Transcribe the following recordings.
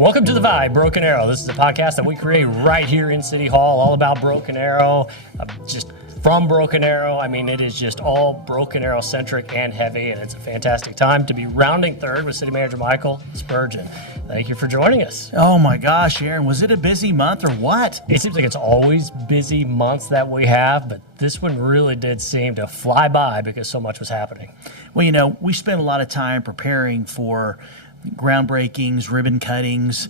Welcome to The Vibe, Broken Arrow. This is a podcast that we create right here in City Hall, all about Broken Arrow, just from Broken Arrow. I mean, it is just all Broken Arrow centric and heavy, and it's a fantastic time to be rounding third with City Manager Michael Spurgeon. Thank you for joining us. Oh my gosh, Aaron, was it a busy month or what? It seems like it's always busy months that we have, but this one really did seem to fly by because so much was happening. Well, you know, we spent a lot of time preparing for groundbreakings, ribbon cuttings,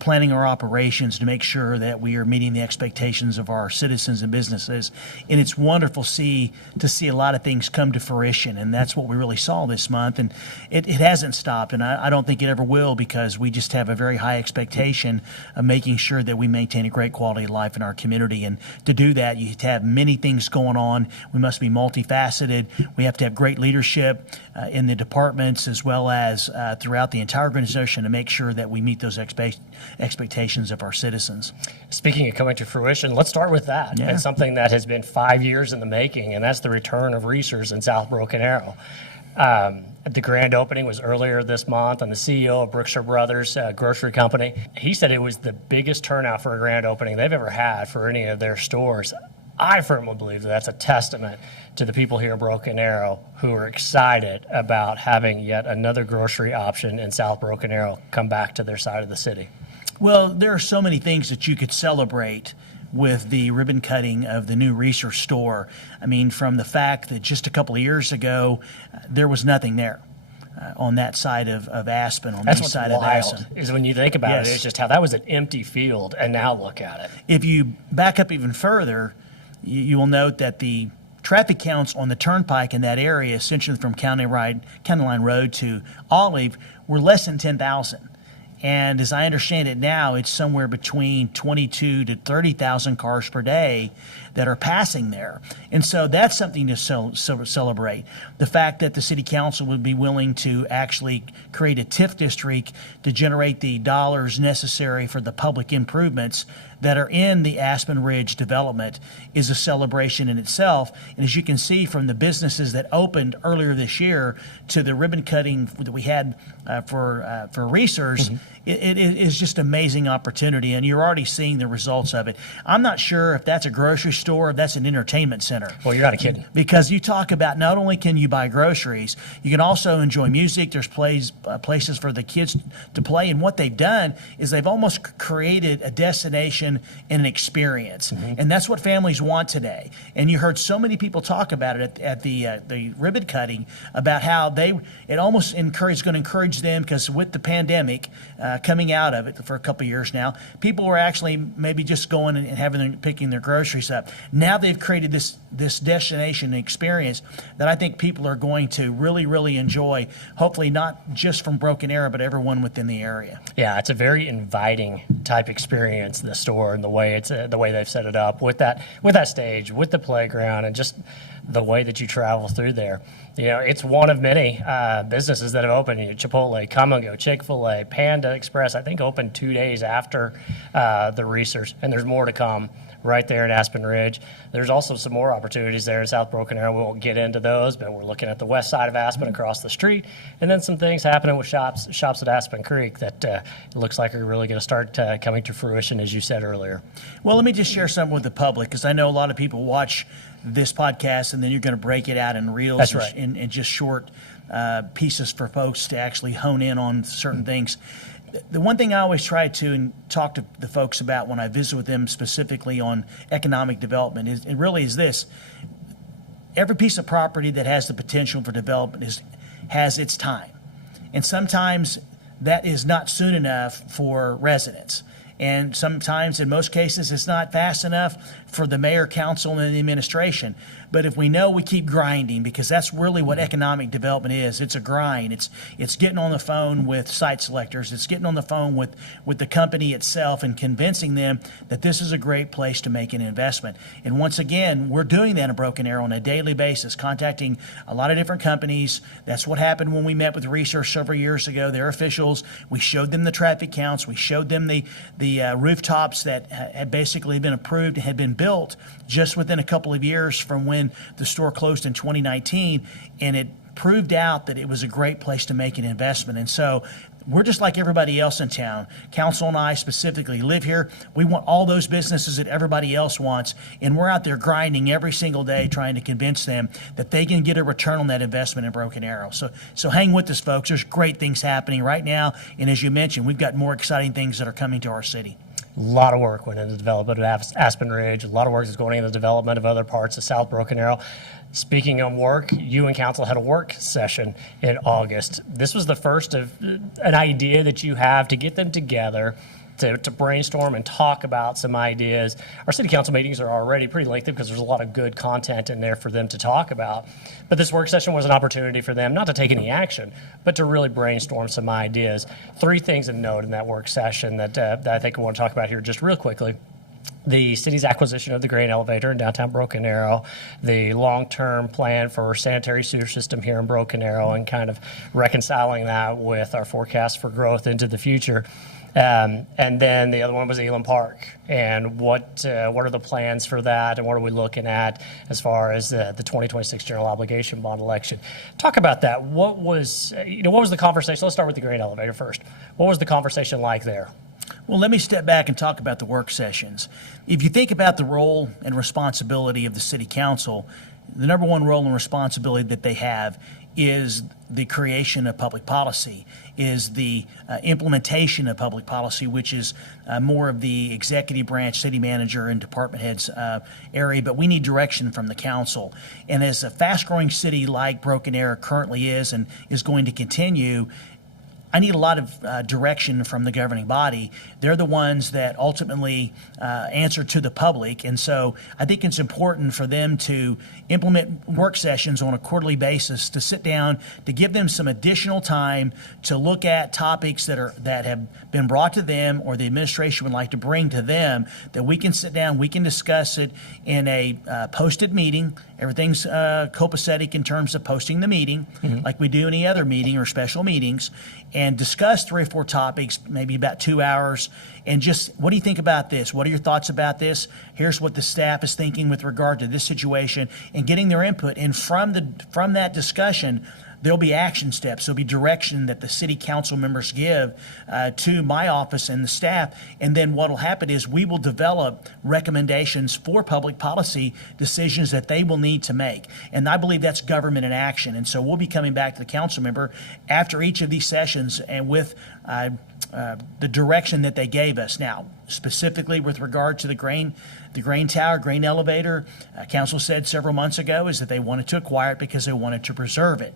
planning our operations to make sure that we are meeting the expectations of our citizens and businesses. And it's wonderful to see a lot of things come to fruition. And that's what we really saw this month. And it hasn't stopped. And I don't think it ever will, because we just have a very high expectation of making sure that we maintain a great quality of life in our community. And to do that, you have to have many things going on. We must be multifaceted. We have to have great leadership in the departments as well as throughout the entire organization to make sure that we meet those expectations of our citizens. Speaking of coming to fruition, let's start with that. Yeah. It's something that has been 5 years in the making, and that's the return of Reasor in South Broken Arrow. The grand opening was earlier this month, and the CEO of Brookshire Brothers grocery company, he said it was the biggest turnout for a grand opening they've ever had for any of their stores. I firmly believe that that's a testament to the people here in Broken Arrow who are excited about having yet another grocery option in South Broken Arrow come back to their side of the city. Well, there are so many things that you could celebrate with the ribbon cutting of the new Reasor store. I mean, from the fact that just a couple of years ago, there was nothing there. On that side of Aspen, on That's the what's side wild, of Aspen. is when you think about Yes. it, it's just how that was an empty field, and now look at it. If you back up even further, you will note that the traffic counts on the turnpike in that area, essentially from County Line Road to Olive, were less than 10,000. And as I understand it now, it's somewhere between 22 to 30,000 cars per day that are passing there. And so that's something to celebrate. The fact that the city council would be willing to actually create a TIF district to generate the dollars necessary for the public improvements that are in the Aspen Ridge development is a celebration in itself. And as you can see from the businesses that opened earlier this year to the ribbon cutting that we had for Reasors, it is just amazing opportunity, and you're already seeing the results of it. I'm not sure if that's a grocery store or if that's an entertainment center. Well, you're not kidding. Because you talk about not only can you buy groceries, you can also enjoy music. There's places for the kids to play, and what they've done is they've almost created a destination and an experience, and that's what families want today. And you heard so many people talk about it at the ribbon cutting about how it almost going to encourage them, because with the pandemic coming out of it for a couple of years now, people were actually maybe just going and picking their groceries up. Now they've created this destination experience that I think people are going to really, really enjoy, hopefully not just from Broken Arrow, but everyone within the area. Yeah, it's a very inviting type experience, the store, and the way they've set it up with that stage, with the playground, and just the way that you travel through there. You know, it's one of many businesses that have opened. Chipotle, Come and Go, Chick-fil-A, Panda Express, I think opened 2 days after the Reasors, and there's more to come right there in Aspen Ridge. There's also some more opportunities there in South Broken Arrow. We won't get into those, but we're looking at the west side of Aspen across the street, and then some things happening with shops at Aspen Creek that looks like are really going to start coming to fruition, as you said earlier. Well, let me just share something with the public, because I know a lot of people watch this podcast and then you're going to break it out in reels. That's right. and just short pieces for folks to actually hone in on certain things. The one thing I always try to talk to the folks about when I visit with them specifically on economic development is this. Every piece of property that has the potential for development has its time. And sometimes that is not soon enough for residents. And sometimes, in most cases, it's not fast enough for the mayor, council, and the administration. But if we know, we keep grinding, because that's really what economic development is. It's a grind. It's getting on the phone with site selectors. It's getting on the phone with the company itself and convincing them that this is a great place to make an investment. And once again, we're doing that in Broken Arrow on a daily basis, contacting a lot of different companies. That's what happened when we met with Reasor several years ago. Their officials, we showed them the traffic counts. We showed them the rooftops that had basically been approved and had been built just within a couple of years from when the store closed in 2019, and it proved out that it was a great place to make an investment. And so we're just like everybody else in town. Council and I specifically live here. We want all those businesses that everybody else wants, and we're out there grinding every single day trying to convince them that they can get a return on that investment in Broken Arrow. So hang with us, folks. There's great things happening right now, and as you mentioned, we've got more exciting things that are coming to our city. A lot of work went into the development of Aspen Ridge. A lot of work is going into the development of other parts of South Broken Arrow. Speaking of work, you and council had a work session in August. This was the first of an idea that you have to get them together to brainstorm and talk about some ideas. Our city council meetings are already pretty lengthy because there's a lot of good content in there for them to talk about. But this work session was an opportunity for them not to take any action, but to really brainstorm some ideas. 3 things to note in that work session that I think I want to talk about here just real quickly. The city's acquisition of the grain elevator in downtown Broken Arrow, the long-term plan for sanitary sewer system here in Broken Arrow, and kind of reconciling that with our forecast for growth into the future. And then the other one was Elam Park, and what are the plans for that, and what are we looking at as far as the 2026 general obligation bond election? Talk about that. What was the conversation? Let's start with the grain elevator first. What was the conversation like there? Well, let me step back and talk about the work sessions. If you think about the role and responsibility of the city council, the number one role and responsibility that they have is the creation of public policy, is the implementation of public policy, which is more of the executive branch, city manager, and department heads area, but we need direction from the council. And as a fast-growing city like Broken Arrow currently is and is going to continue, I need a lot of direction from the governing body. They're the ones that ultimately answer to the public. And so I think it's important for them to implement work sessions on a quarterly basis, to sit down, to give them some additional time to look at topics that have been brought to them or the administration would like to bring to them, that we can sit down, we can discuss it in a posted meeting. Everything's copacetic in terms of posting the meeting, like we do any other meeting or special meetings, and discuss 3 or 4 topics, maybe about 2 hours, and just, what do you think about this? What are your thoughts about this? Here's what the staff is thinking with regard to this situation, and getting their input. And from that discussion, there'll be action steps. There'll be direction that the city council members give to my office and the staff. And then what will happen is we will develop recommendations for public policy decisions that they will need to make. And I believe that's government in action. And so we'll be coming back to the council member after each of these sessions and with the direction that they gave us. Now, specifically with regard to the grain tower, grain elevator, council said several months ago is that they wanted to acquire it because they wanted to preserve it.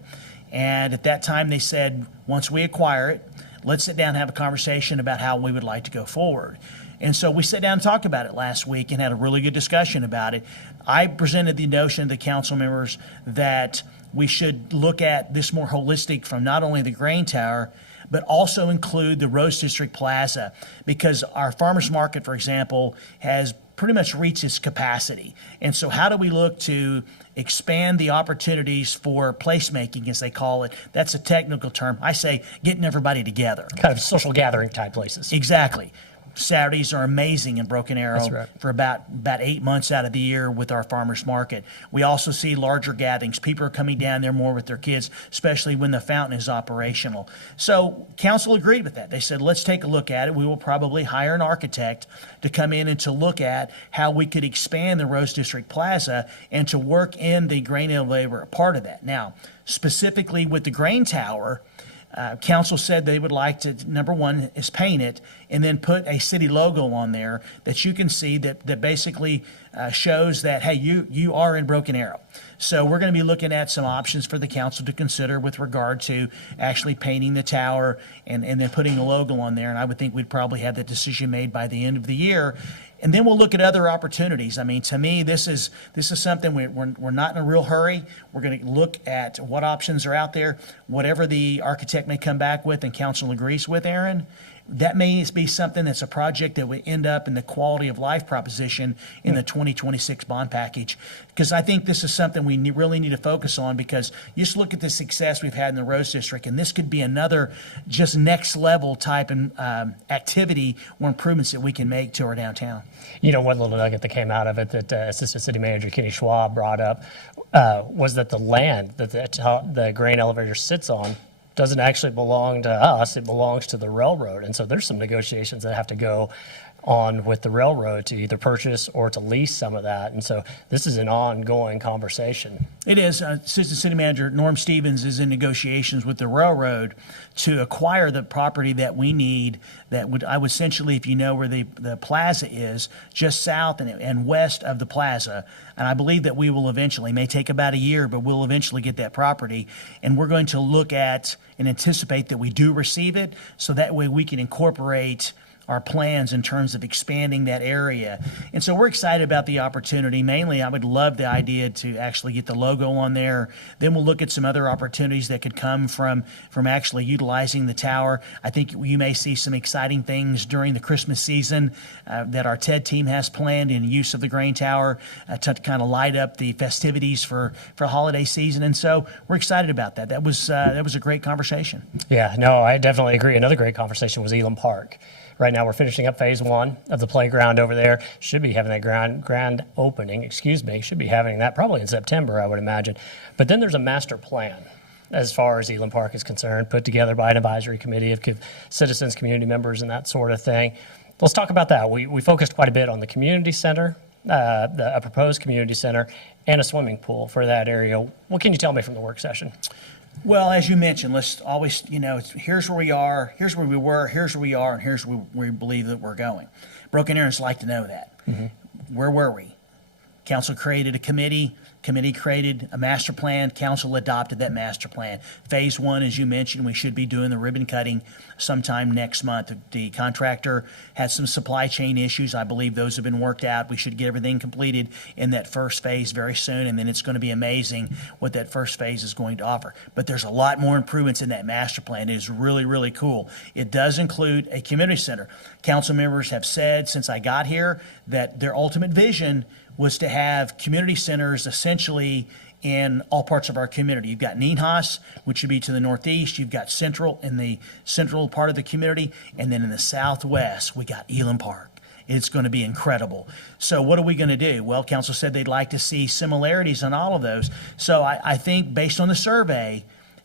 And at that time, they said, once we acquire it, let's sit down and have a conversation about how we would like to go forward. And so we sat down and talked about it last week and had a really good discussion about it. I presented the notion to the council members that we should look at this more holistic from not only the grain tower, but also include the Rose District Plaza, because our farmers market, for example, has pretty much reached its capacity. And so how do we look to expand the opportunities for placemaking, as they call it? That's a technical term. I say getting everybody together. Kind of social gathering type places. Exactly. Saturdays are amazing in Broken Arrow. That's right. For about 8 months out of the year with our farmers market. We also see larger gatherings. People are coming down there more with their kids, especially when the fountain is operational. So council agreed with that. They said, let's take a look at it. We will probably hire an architect to come in and to look at how we could expand the Rose District Plaza and to work in the grain elevator a part of that. Now, specifically with the grain tower, council said they would like to, number one, is paint it and then put a city logo on there that you can see that basically shows that, hey, you are in Broken Arrow. So we're going to be looking at some options for the council to consider with regard to actually painting the tower and then putting a logo on there. And I would think we'd probably have that decision made by the end of the year. And then we'll look at other opportunities. I mean, to me, this is something we're not in a real hurry. We're going to look at what options are out there. Whatever the architect may come back with and council agrees with, Aaron, that may be something that's a project that would end up in the quality of life proposition in the 2026 bond package. Because I think this is something we really need to focus on, because you just look at the success we've had in the Rose District, and this could be another just next level type of activity or improvements that we can make to our downtown. You know, one little nugget that came out of it that Assistant City Manager Kenny Schwab brought up, was that the land that the grain elevator sits on doesn't actually belong to us. It belongs to the railroad. And so there's some negotiations that have to go on with the railroad to either purchase or to lease some of that. And so this is an ongoing conversation. It is. Assistant City Manager Norm Stevens is in negotiations with the railroad to acquire the property that we need. That would, I would essentially, if you know where the plaza is, just south and west of the plaza. And I believe that we will eventually, may take about a year, but we'll eventually get that property. And we're going to look at and anticipate that we do receive it, so that way we can incorporate our plans in terms of expanding that area. And so we're excited about the opportunity. Mainly, I would love the idea to actually get the logo on there. Then we'll look at some other opportunities that could come from actually utilizing the tower. I think you may see some exciting things during the Christmas season that our TED team has planned in use of the grain tower to kind of light up the festivities for holiday season. And so we're excited about that. That was a great conversation. Yeah, no, I definitely agree. Another great conversation was Elam Park. Right now, we're finishing up phase 1 of the playground over there. Should be having that grand opening, should be having that probably in September, I would imagine. But then there's a master plan as far as Elam Park is concerned, put together by an advisory committee of citizens, community members, and that sort of thing. Let's talk about that. We focused quite a bit on the community center, a proposed community center, and a swimming pool for that area. What can you tell me from the work session? Well, as you mentioned, let's always, here's where we are, here's where we were, here's where we are, and here's where we believe that we're going. Broken Arrows like to know that. Mm-hmm. Where were we? Council created a committee created a master plan, council adopted that master plan. Phase 1, as you mentioned, we should be doing the ribbon cutting sometime next month. The contractor had some supply chain issues. I believe those have been worked out. We should get everything completed in that first phase very soon, and then it's going to be amazing what that first phase is going to offer. But there's a lot more improvements in that master plan. It is really, really cool. It does include a community center. Council members have said since I got here that their ultimate vision was to have community centers essentially in all parts of our community. You've got Nienhaus, which would be to the northeast. You've got Central in the central part of the community. And then in the southwest, we got Elam Park. It's going to be incredible. So what are we going to do? Well, council said they'd like to see similarities on all of those. So I think based on the survey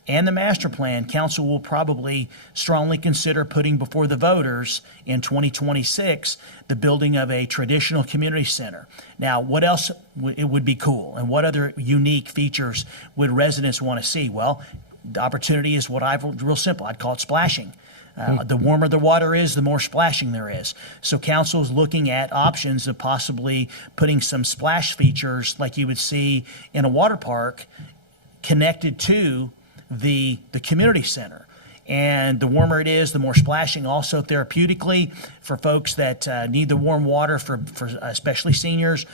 and the master plan, council will probably strongly consider putting before the voters in 2026 the building of a traditional community center. Now, what else it would be cool, and what other unique features would residents want to see? Well, the opportunity is real simple. I'd call it splashing. The warmer the water is, the more splashing there is. So council's looking at options of possibly putting some splash features like you would see in a water park connected to the community center. And the warmer it is, the more splashing. Also therapeutically for folks that need the warm water, for especially seniors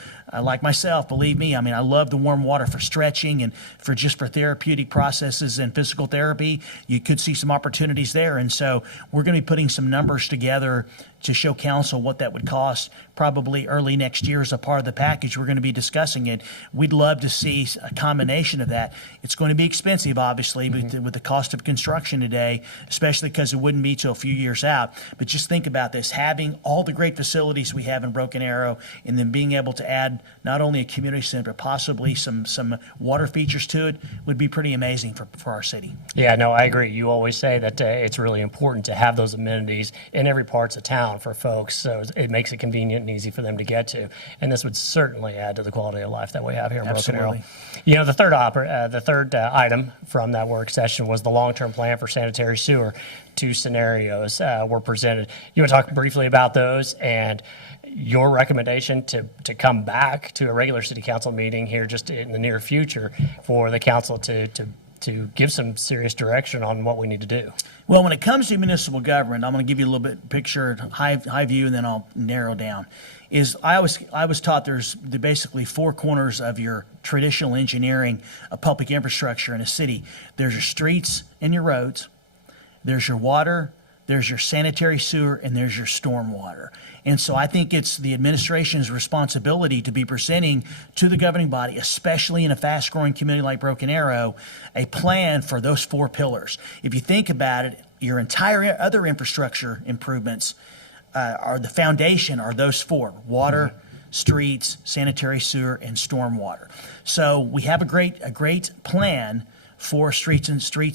like myself. Believe me, I mean, I love the warm water for stretching and for therapeutic processes and physical therapy. You could see some opportunities there. And so we're going to be putting some numbers together to show council what that would cost probably early next year as a part of the package. We're going to be discussing it. We'd love to see a combination of that. It's going to be expensive, obviously, with the cost of construction today, especially because it wouldn't be till a few years out. But just think about this, having all the great facilities we have in Broken Arrow, and then being able to add not only a community center, but possibly some water features to it would be pretty amazing for our city. Yeah, no, I agree. You always say that it's really important to have those amenities in every parts of town for folks, so it makes it convenient and easy for them to get to. And this would certainly add to the quality of life that we have here in Broken Arrow. You know, the third item from that work session was the long-term plan for sanitary sewer. 2 scenarios were presented. You want to talk briefly about those and your recommendation to come back to a regular city council meeting here just in the near future for the council to give some serious direction on what we need to do? Well, when it comes to municipal government, I'm going to give you a little bit picture, high view, and then I'll narrow down. I was taught there's basically 4 corners of your traditional engineering of public infrastructure in a city. There's your streets and your roads. There's your water. There's your sanitary sewer, and there's your storm water. And so I think it's the administration's responsibility to be presenting to the governing body, especially in a fast-growing community like Broken Arrow, a plan for those 4 pillars. If you think about it, your entire other infrastructure improvements are the foundation are those 4: water, streets, sanitary sewer, and stormwater. So we have a great plan for streets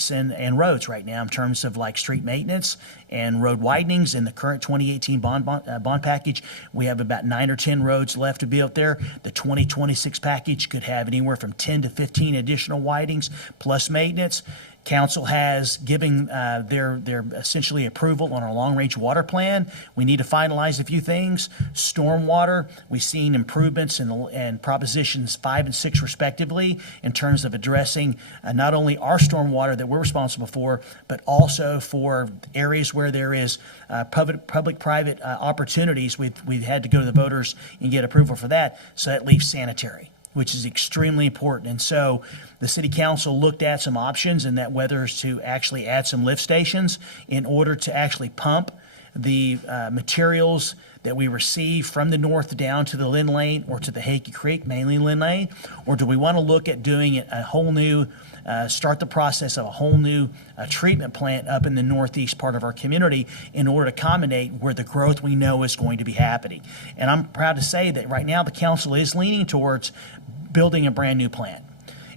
and roads right now in terms of like street maintenance and road widenings. In the current 2018 bond package, we have about 9 or 10 roads left to be out there. The 2026 package could have anywhere from 10 to 15 additional widenings plus maintenance. Council has given their essentially approval on our long-range water plan. We need to finalize a few things. Stormwater, we've seen improvements in propositions 5 and 6 respectively in terms of addressing not only our stormwater that we're responsible for, but also for areas where there is public-private opportunities. We've had to go to the voters and get approval for that. So that leaves sanitary, which is extremely important. And so the city council looked at some options, and that whether it's to actually add some lift stations in order to actually pump the materials that we receive from the north down to the Lynn Lane or to the Hakey Creek, mainly Lynn Lane, or do we want to look at doing a whole new, start the process of a whole new treatment plant up in the northeast part of our community in order to accommodate where the growth we know is going to be happening. And I'm proud to say that right now the council is leaning towards building a brand new plant.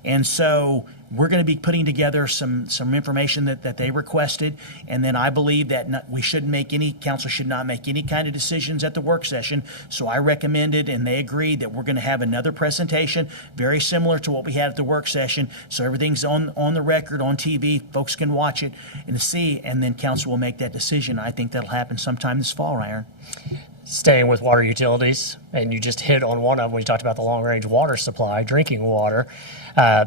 And so we're going to be putting together some information that they requested, and then I believe that council should not make any kind of decisions at the work session. So I recommended, and they agreed, that we're going to have another presentation very similar to what we had at the work session. So everything's on the record, on TV, folks can watch it and see, and then council will make that decision. I think that'll happen sometime this fall, Ryan. Staying with water utilities, and you just hit on one of them when you talked about the long-range water supply, drinking water.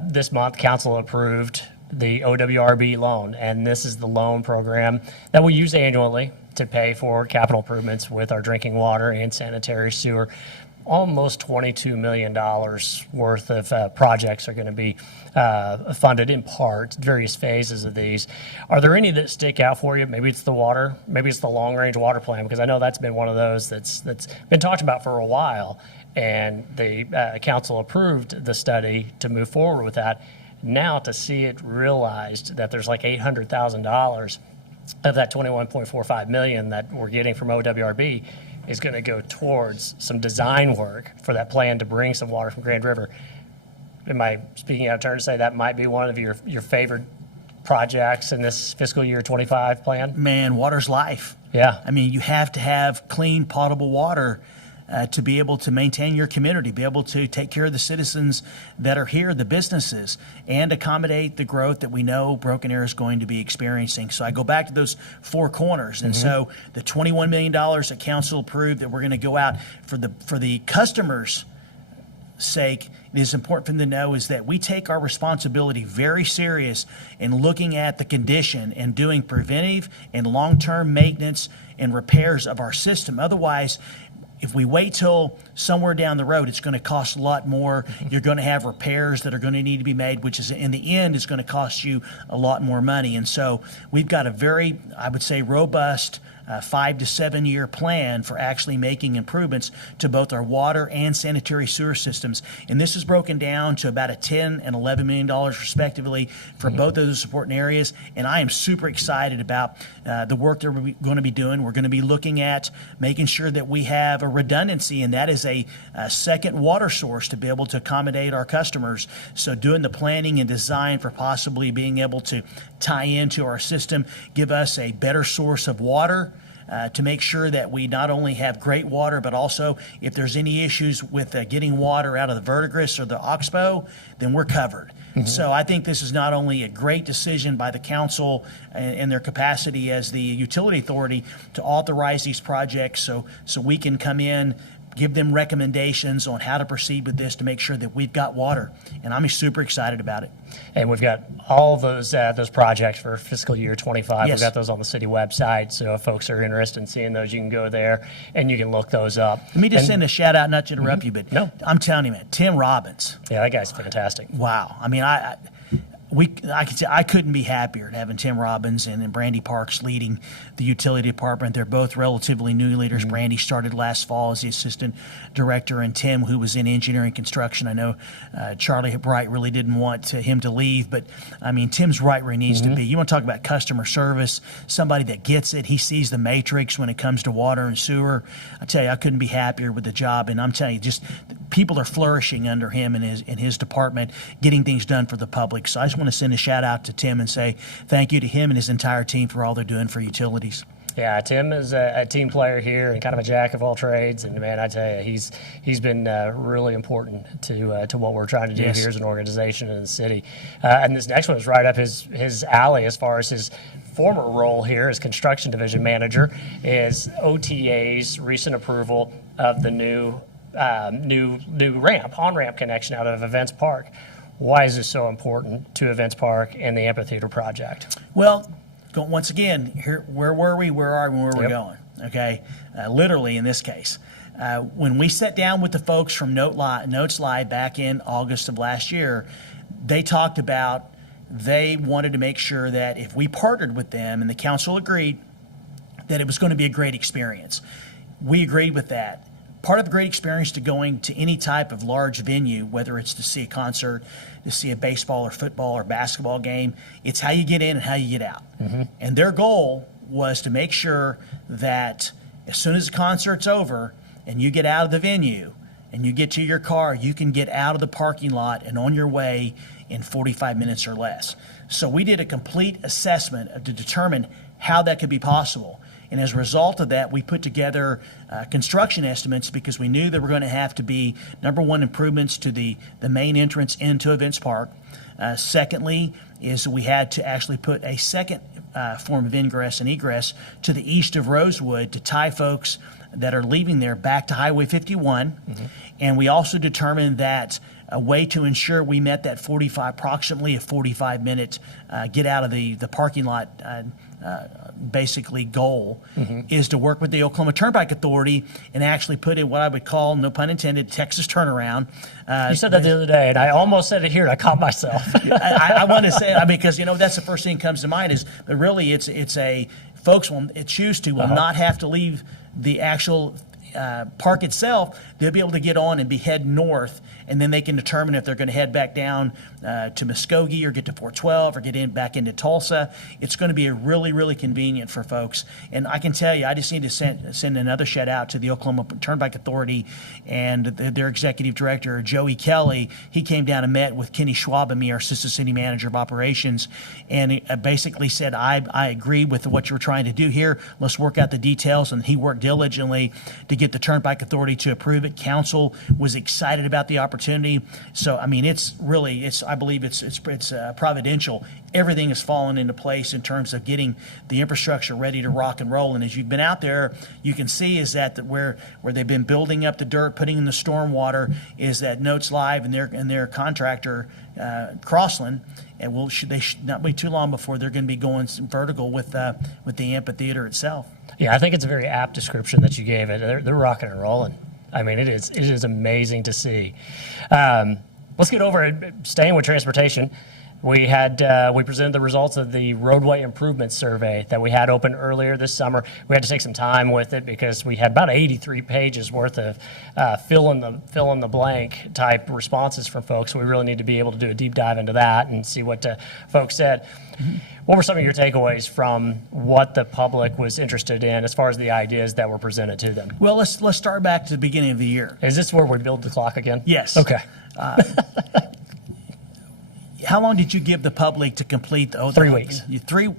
This month, council approved the OWRB loan, and this is the loan program that we use annually to pay for capital improvements with our drinking water and sanitary sewer. Almost $22 million worth of projects are going to be funded in part, various phases of these. Are there any that stick out for you? Maybe it's the water, maybe it's the long-range water plan, because I know that's been one of those that's been talked about for a while, and the council approved the study to move forward with that. Now to see it realized that there's like $800,000 of that $21.45 million that we're getting from OWRB is going to go towards some design work for that plan to bring some water from Grand River. Am I speaking out of turn to say that might be one of your favorite projects in this fiscal year 25 plan? Man, water's life. Yeah. I mean, you have to have clean, potable water to be able to maintain your community, be able to take care of the citizens that are here, the businesses, and accommodate the growth that we know Broken Arrow is going to be experiencing. So I go back to those 4 corners. And so the $21 million that council approved that we're going to go out for the customers' sake, it is important for them to know is that we take our responsibility very serious in looking at the condition and doing preventive and long-term maintenance and repairs of our system. Otherwise, if we wait till somewhere down the road, it's going to cost a lot more. You're going to have repairs that are going to need to be made, which is in the end is going to cost you a lot more money. And so we've got a very, I would say, robust 5 to 7 year plan for actually making improvements to both our water and sanitary sewer systems. And this is broken down to about a $10 and $11 million respectively for both of those important areas. And I am super excited about the work that we're going to be doing. We're going to be looking at making sure that we have a redundancy, and that is a second water source to be able to accommodate our customers. So doing the planning and design for possibly being able to tie into our system, give us a better source of water, to make sure that we not only have great water, but also if there's any issues with getting water out of the verdigris or the oxbow, then we're covered. So I think this is not only a great decision by the council and their capacity as the utility authority to authorize these projects so we can come in, give them recommendations on how to proceed with this to make sure that we've got water. And I'm super excited about it. And we've got all those projects for fiscal year 25. Yes. We've got those on the city website. So if folks are interested in seeing those, you can go there and you can look those up. Let me just send a shout out, not to interrupt you, but No. I'm telling you, man, Tim Robbins. Yeah, that guy's fantastic. Wow. I mean, I couldn't be happier having Tim Robbins and Brandy Parks leading the utility department. They're both relatively new leaders. Brandy started last fall as the assistant director, and Tim, who was in engineering construction. I know Charlie Bright really didn't want him to leave, but I mean, Tim's right where he needs to be. You want to talk about customer service, somebody that gets it. He sees the matrix when it comes to water and sewer. I tell you, I couldn't be happier with the job, and I'm telling you, just people are flourishing under him and his department, getting things done for the public. So I just want to send a shout out to Tim and say thank you to him and his entire team for all they're doing for utilities. Yeah, Tim is a team player here and kind of a jack of all trades. And man, I tell you, he's been really important to what we're trying to do here as an organization in the city. And this next one is right up his alley as far as his former role here as construction division manager is OTA's recent approval of the new on-ramp connection out of Events Park. Why is this so important to Events Park and the amphitheater project? Well, once again, here, where were we, where are we, where we're going, okay? Literally in this case. When we sat down with the folks from Notes Live back in August of last year, they talked about they wanted to make sure that if we partnered with them, and the council agreed, that it was going to be a great experience. We agreed with that. Part of a great experience to going to any type of large venue, whether it's to see a concert, to see a baseball or football or basketball game, it's how you get in and how you get out. And their goal was to make sure that as soon as the concert's over and you get out of the venue and you get to your car, you can get out of the parking lot and on your way in 45 minutes or less. So we did a complete assessment to determine how that could be possible. And as a result of that, we put together construction estimates because we knew there were going to have to be, number one, improvements to the main entrance into Events Park. Secondly, is we had to actually put a second form of ingress and egress to the east of Rosewood to tie folks that are leaving there back to Highway 51. And we also determined that a way to ensure we met that approximately a 45-minute get out of the parking lot basically goal is to work with the Oklahoma Turnpike Authority and actually put in what I would call, no pun intended, Texas turnaround. You said that the other day, and I almost said it here, and I caught myself. I want to say, because that's the first thing that comes to mind is, but really it's a, folks will not have to leave the actual park itself. They'll be able to get on and head north, and then they can determine if they're going to head back down to Muskogee or get to 412 or get back into Tulsa. It's going to be really, really convenient for folks. And I can tell you, I just need to send another shout out to the Oklahoma Turnpike Authority and their executive director, Joey Kelly. He came down and met with Kenny Schwab and me, our assistant city manager of operations, and he basically said, I agree with what you're trying to do here. Let's work out the details. And he worked diligently to get the Turnpike Authority to approve it. Council was excited about the opportunity. So, I mean, I believe it's providential. Everything has fallen into place in terms of getting the infrastructure ready to rock and roll. And as you've been out there, you can see is that where they've been building up the dirt, putting in the storm water, is that Notes Live and their contractor, Crossland, and they should not be too long before they're going to be going vertical with the amphitheater itself. Yeah, I think it's a very apt description that you gave it. They're rocking and rolling. I mean, it is amazing to see. Let's get over staying with transportation. We presented the results of the roadway improvement survey that we had open earlier this summer. We had to take some time with it because we had about 83 pages worth of fill in the blank type responses from folks. So we really need to be able to do a deep dive into that and see what folks said. What were some of your takeaways from what the public was interested in as far as the ideas that were presented to them? Well, let's start back to the beginning of the year. Is this where we build the clock again? Yes. Okay. How long did you give the public to complete 3 weeks?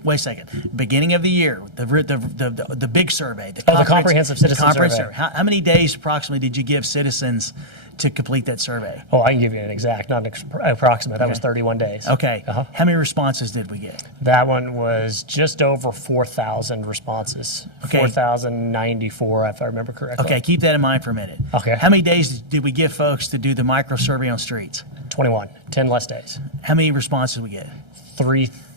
Wait a second. Beginning of the year, the big survey, the comprehensive citizen survey. How many days approximately did you give citizens to complete that survey? Oh, I can give you an exact, not an approximate. That was 31 days. Okay. How many responses did we get? That one was just over 4,000 responses. Okay. 4,094, if I remember correctly. Okay, keep that in mind for a minute. Okay. How many days did we give folks to do the micro survey on streets? 21, 10 less days. How many responses did we get?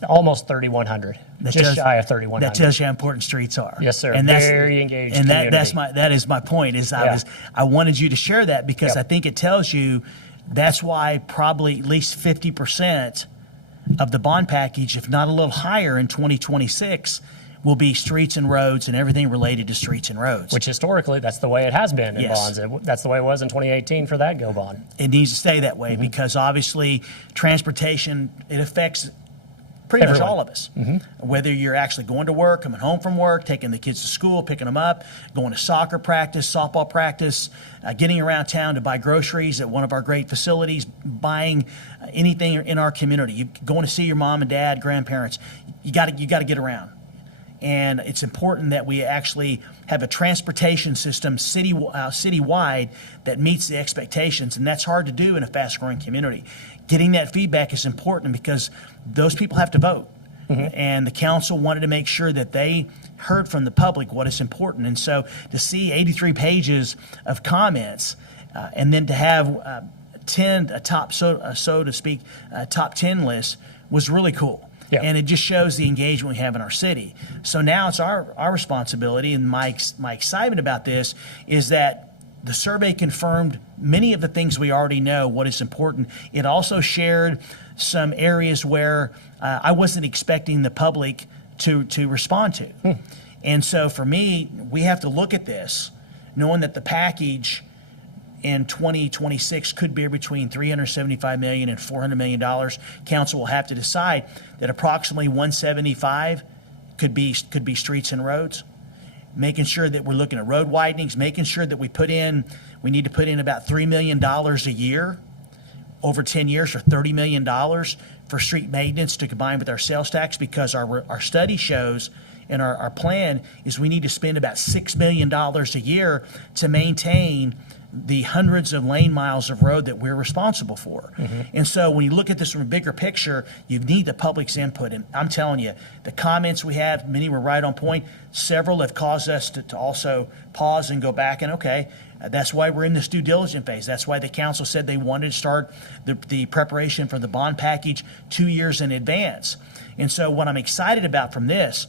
Almost 3,100. Just shy of 3,100. That tells you how important streets are. Yes, sir. And very engaged. And that is my point. I wanted you to share that because I think it tells you that's why probably at least 50% of the bond package, if not a little higher in 2026, will be streets and roads and everything related to streets and roads. Which historically, that's the way it has been in Yes. bonds. That's the way it was in 2018 for that GO bond. It needs to stay that way because obviously transportation, it affects pretty much Everyone. all of us. Whether you're actually going to work, coming home from work, taking the kids to school, picking them up, going to soccer practice, softball practice, getting around town to buy groceries at one of our great facilities, buying anything in our community. You going to see your mom and dad, grandparents. You got to get around. And it's important that we actually have a transportation system citywide that meets the expectations, and that's hard to do in a fast-growing community. Getting that feedback is important because those people have to vote, and the council wanted to make sure that they heard from the public what is important. And so to see 83 pages of comments, and then to have 10 a top so to speak top 10 list was really cool. Yeah. And it just shows the engagement we have in our city. So now it's our responsibility, and my excitement about this is that the survey confirmed many of the things we already know, what is important. It also shared some areas where I wasn't expecting the public to respond to. And so for me, we have to look at this, knowing that the package in 2026 could be between $375 million and $400 million. Council will have to decide that approximately 175 could be streets and roads. Making sure that we're looking at road widenings, making sure that we need to put in about $3 million a year over 10 years, or $30 million for street maintenance to combine with our sales tax, because our study shows and our plan is we need to spend about $6 million a year to maintain the hundreds of lane miles of road that we're responsible for. And so when you look at this from a bigger picture, you need the public's input. And I'm telling you, the comments we have, many were right on point. Several have caused us to also pause and go back and, okay, that's why we're in this due diligence phase. That's why the council said they wanted to start the preparation for the bond package 2 years in advance. And so what I'm excited about from this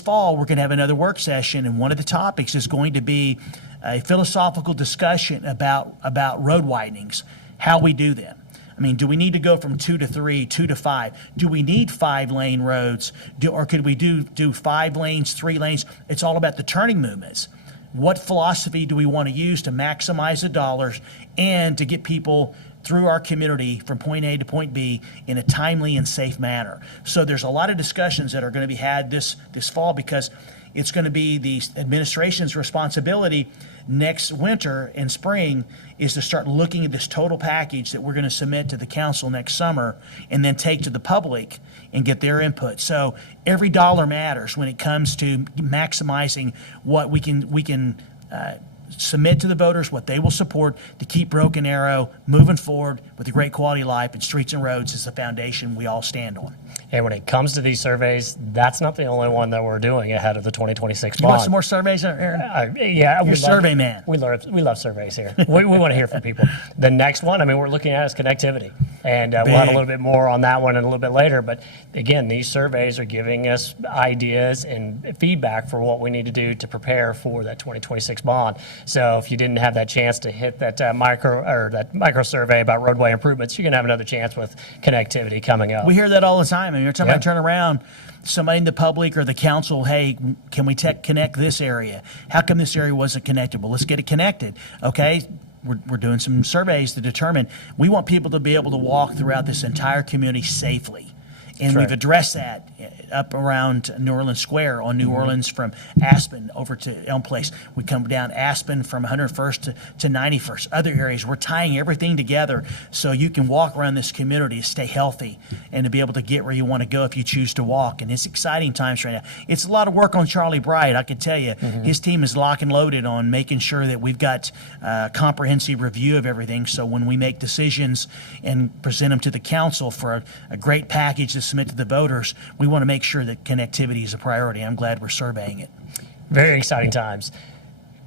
fall, we're going to have another work session, and one of the topics is going to be a philosophical discussion about road widenings, how we do them. I mean, do we need to go from 2 to 3, 2 to 5? Do we need 5-lane roads? Or could we do 5 lanes, 3 lanes? It's all about the turning movements. What philosophy do we want to use to maximize the dollars and to get people through our community from point A to point B in a timely and safe manner? So there's a lot of discussions that are going to be had this fall, because it's going to be the administration's responsibility next winter and spring is to start looking at this total package that we're going to submit to the council next summer and then take to the public and get their input. So every dollar matters when it comes to maximizing what we can submit to the voters, what they will support to keep Broken Arrow moving forward with a great quality of life, and streets and roads is the foundation we all stand on. And when it comes to these surveys, that's not the only one that we're doing ahead of the 2026 You bond. want some more surveys, Aaron? Yeah, You're a survey man. We love surveys here. we want to hear from people. The next one, I mean, we're looking at is connectivity, and we'll have a little bit more on that one in a little bit later. But again, these surveys are giving us ideas and feedback for what we need to do to prepare for that 2026 bond. So if you didn't have that chance to hit that micro survey about roadway improvements, you're going to have another chance with connectivity coming up. We hear that all the time. I mean, every time I turn around, somebody in the public or the council, hey, can we connect this area? How come this area wasn't connected? Well, let's get it connected. Okay, we're doing some surveys to determine. We want people to be able to walk throughout this entire community safely. And we've addressed that up around New Orleans Square on New Orleans from Aspen over to Elm Place. We come down Aspen from 101st to 91st. Other areas, we're tying everything together so you can walk around this community, stay healthy, and to be able to get where you want to go if you choose to walk. And it's exciting times right now. It's a lot of work on Charlie Bright, I can tell you. His team is lock and loaded on making sure that we've got a comprehensive review of everything, so when we make decisions and present them to the council for a great package to submit to the voters, we want to make sure that connectivity is a priority. I'm glad we're surveying it. Very exciting times.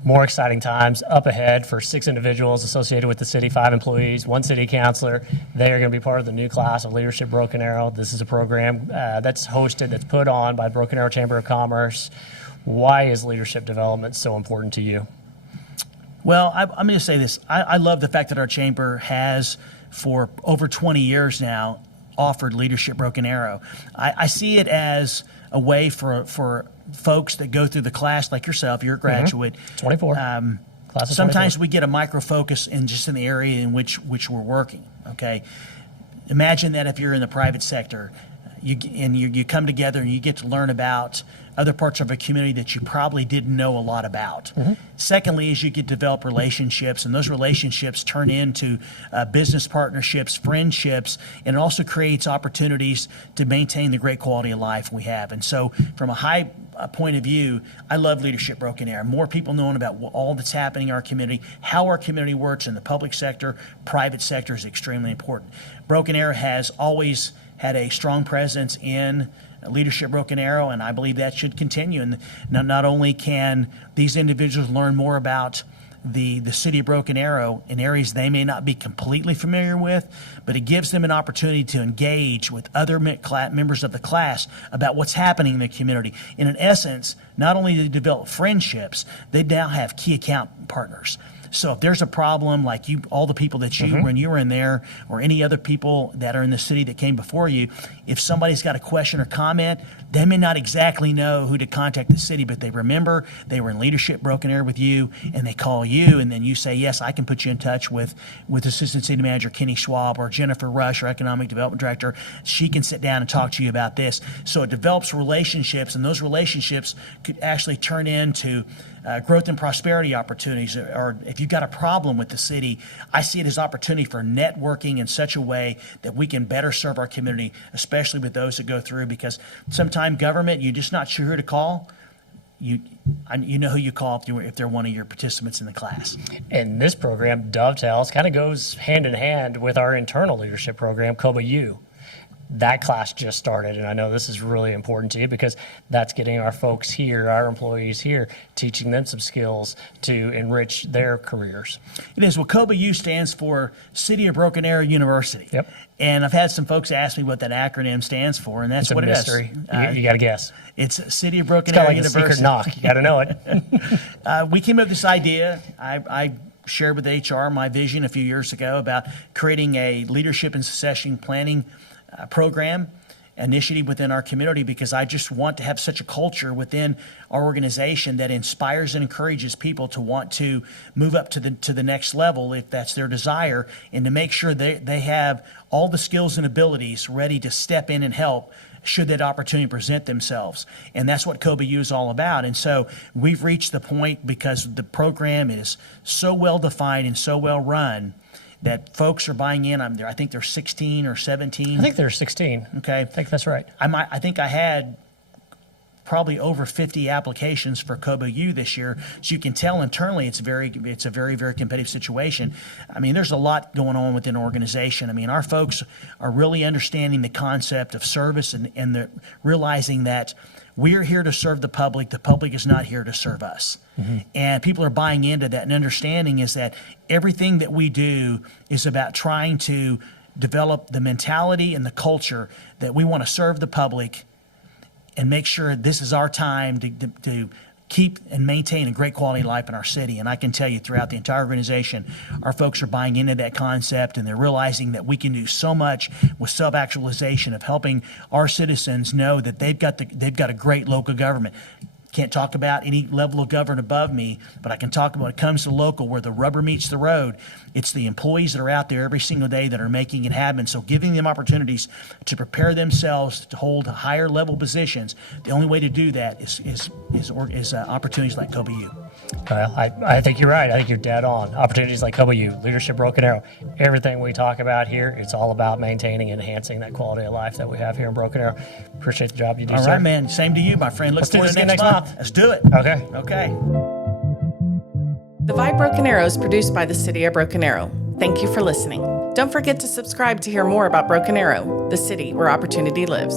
More exciting times up ahead for 6 individuals associated with the city, 5 employees, 1 city councilor. They are going to be part of the new class of Leadership Broken Arrow. This is a program that's put on by Broken Arrow Chamber of Commerce. Why is leadership development so important to you? Well, I'm going to say this. I love the fact that our chamber has, for over 20 years now, offered Leadership Broken Arrow. I see it as a way for folks that go through the class like yourself, you're a graduate. 24. Class of Sometimes 24. we get a micro focus in the area in which we're working, okay? Imagine that if you're in the private sector, you come together and you get to learn about other parts of a community that you probably didn't know a lot about. Secondly, is you get to develop relationships, and those relationships turn into business partnerships, friendships, and it also creates opportunities to maintain the great quality of life we have. And so from a high point of view, I love Leadership Broken Arrow. More people knowing about all that's happening in our community, how our community works in the public sector, private sector is extremely important. Broken Arrow has always had a strong presence in Leadership Broken Arrow, and I believe that should continue. And not only can these individuals learn more about the city of Broken Arrow in areas they may not be completely familiar with, but it gives them an opportunity to engage with other members of the class about what's happening in the community. And in essence, not only do they develop friendships, they now have key account partners. So if there's a problem, like all the people that when you were in there, or any other people that are in the city that came before you, if somebody's got a question or comment, they may not exactly know who to contact the city, but they remember they were in Leadership Broken Arrow with you, and they call you, and then you say, yes, I can put you in touch with Assistant City Manager Kenny Schwab or Jennifer Rush, our Economic Development Director. She can sit down and talk to you about this. So it develops relationships, and those relationships could actually turn into growth and prosperity opportunities. Or if you've got a problem with the city, I see it as opportunity for networking in such a way that we can better serve our community, especially with those that go through, because sometimes government, you're just not sure who to call. You know who you call if they're one of your participants in the class. And this program dovetails, kind of goes hand in hand with our internal leadership program, COBA U. That class just started, and I know this is really important to you because that's getting our folks here, our employees here, teaching them some skills to enrich their careers. It is. Well, COBA U stands for City of Broken Arrow University. Yep. And I've had some folks ask me what that acronym stands for, and that's what it is. It's a mystery. You got to guess. It's City of Broken It's kind Arrow of like University. a secret knock. You got to know it. We came up with this idea. I shared with HR my vision a few years ago about creating a leadership and succession planning program initiative within our community, because I just want to have such a culture within our organization that inspires and encourages people to want to move up to the next level if that's their desire, and to make sure they have all the skills and abilities ready to step in and help should that opportunity present themselves. And that's what COBA U is all about. And so we've reached the point, because the program is so well defined and so well run, that folks are buying in. I think they're 16 or 17. I think they're 16. Okay. I think that's right. I think I had probably over 50 applications for COBA U this year. So you can tell internally it's a very, very competitive situation. I mean, there's a lot going on within an organization. I mean, our folks are really understanding the concept of service and realizing that we're here to serve the public. The public is not here to serve us. And people are buying into that, and understanding is that everything that we do is about trying to develop the mentality and the culture that we want to serve the public and make sure this is our time to keep and maintain a great quality of life in our city. And I can tell you, throughout the entire organization, our folks are buying into that concept, and they're realizing that we can do so much with self-actualization of helping our citizens know that they've got a great local government. Can't talk about any level of government above me, but I can talk about when it comes to local, where the rubber meets the road. It's the employees that are out there every single day that are making it happen. So giving them opportunities to prepare themselves to hold higher level positions, the only way to do that is opportunities like COBA U. Well, I think you're right. I think you're dead on. Opportunities like COBA U, Leadership Broken Arrow, everything we talk about here, it's all about maintaining and enhancing that quality of life that we have here in Broken Arrow. Appreciate the job you do, All sir. right, man. Same to you, my friend. Look Let's do forward this to again next month. Let's do it. Okay. Okay. The Vibe Broken Arrow is produced by the City of Broken Arrow. Thank you for listening. Don't forget to subscribe to hear more about Broken Arrow, the city where opportunity lives.